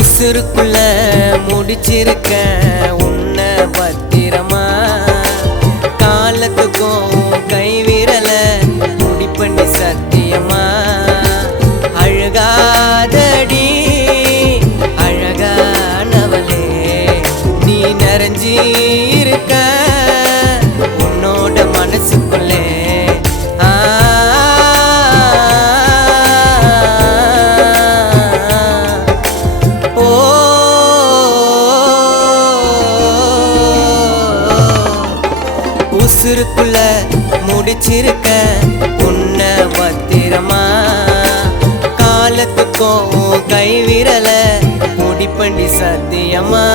உசுருக்குள்ள முடிச்சிருக்க உன்னை பத்திரமா காலத்துக்கும் கைவிரல முடி பண்ணி சத்தியமா அழகாதடி அழகானவளே நீ நிறைஞ்சி இருக்க உன்னோட மனசுக்குள்ளே உசுருக்குள்ள முடிச்சிருக்க உன்னை பத்திரமா காலத்துக்கும் கைவிரல முடி பண்ணி சத்தியமா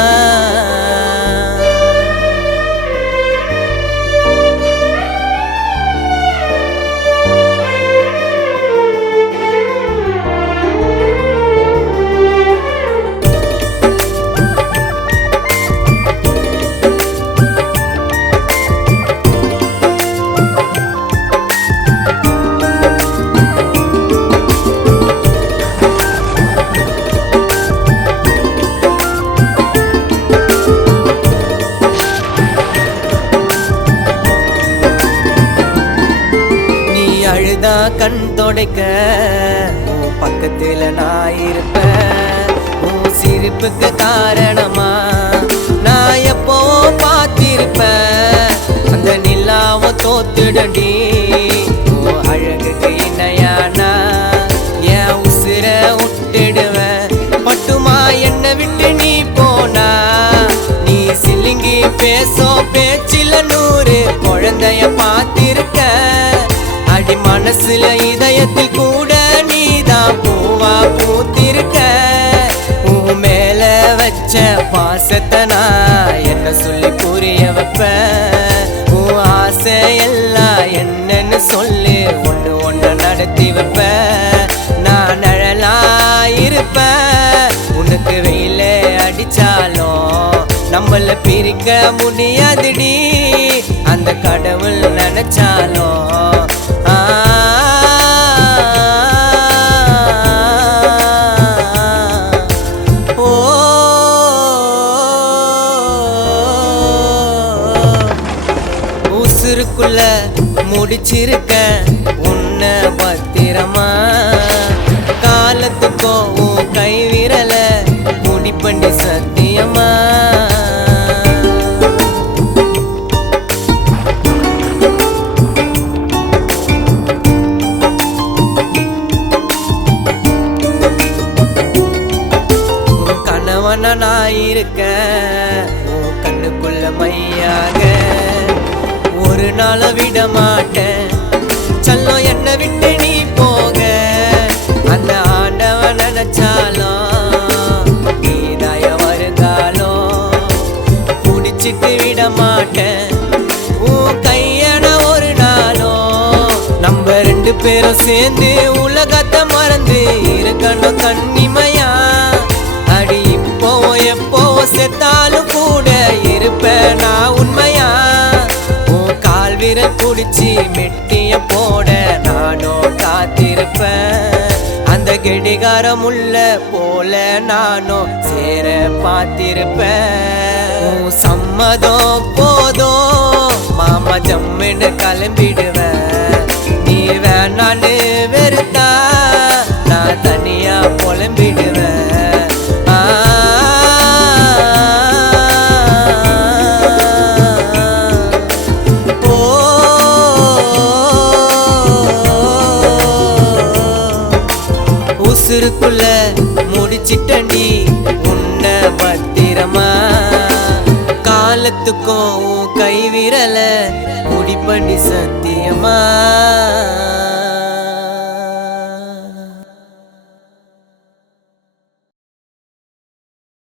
அழுதா கண் தொடைக்க உன் பக்கத்துல நான் இருப்பேன் உன் சிரிப்புக்கு காரணமா நான் எப்போ பார்த்திருப்பேன் அந்த நிலாவை தோத்துடண்டி உன் அழகுக்கு இணையானா என் உசிர விட்டுடுவேன் மட்டுமா என்னை விட்டு நீ போனா நீ சிலிங்கி பேசும் பேச்சில 100 குழந்தைய பார்த்திருக்க அடி மனசுல இதயத்தில் கூட நீதான் பூவா பூத்திருக்க உன் மேல வச்ச பாசத்தை நான் என்ன சொல்லி புரிய வைப்பேன் உன் ஆசை எல்லாம் என்னன்னு சொல்லி ஒண்ணு நடத்தி வைப்பேன் நான் நிழலா இருப்பேன் உனக்கு வெயில அடிச்சாலும் நம்மள பிரிக்க முடியாதுடி அந்த கடவுள் நினைச்சாலும் உசுருக்குள்ள முடிச்சிருக்க உன்னை பத்திரமா காலத்துக்கும் கைவிரல முடி பண்ணி சத்தியமா நான் இருக்க உன் கண்ணுக்குள்ள மையாக ஒரு நாள விட மாட்டேன் சொல்லும் என்னை விட்டு நீ போக அந்த ஆண்டவன் நினைச்சாலும் நீதாய வருங்காலம் புடிச்சிட்டு விட மாட்டேன் உன் கையன ஒரு நாளும் நம்ம 2 பேரும் சேர்ந்து உலகத்தை மறந்து இருக்கணும் கண்ணிமையா அடி இப்போ எப்போ செத்தாலும் கூட இருப்பேன் நான் உண்மையா உன் கால் விரல் குடிச்சி மெட்டிய போட நானும் காத்திருப்பேன் அந்த கெடிகாரம் உள்ள போல நானும் சேர பார்த்திருப்பேன் உன் சம்மதம் போதும் மாமா ஜம்முன்னு கிளம்பிடுவேன் நீ வேணான்னு வெறுத்தா நான் தனியா புலம்பிடுவேன் உசுருக்குள்ள முடிச்சிட்டண்டி உன்னை பத்திரமா காலத்துக்கும் கை விரல முடிப்பண்டி சத்தியமா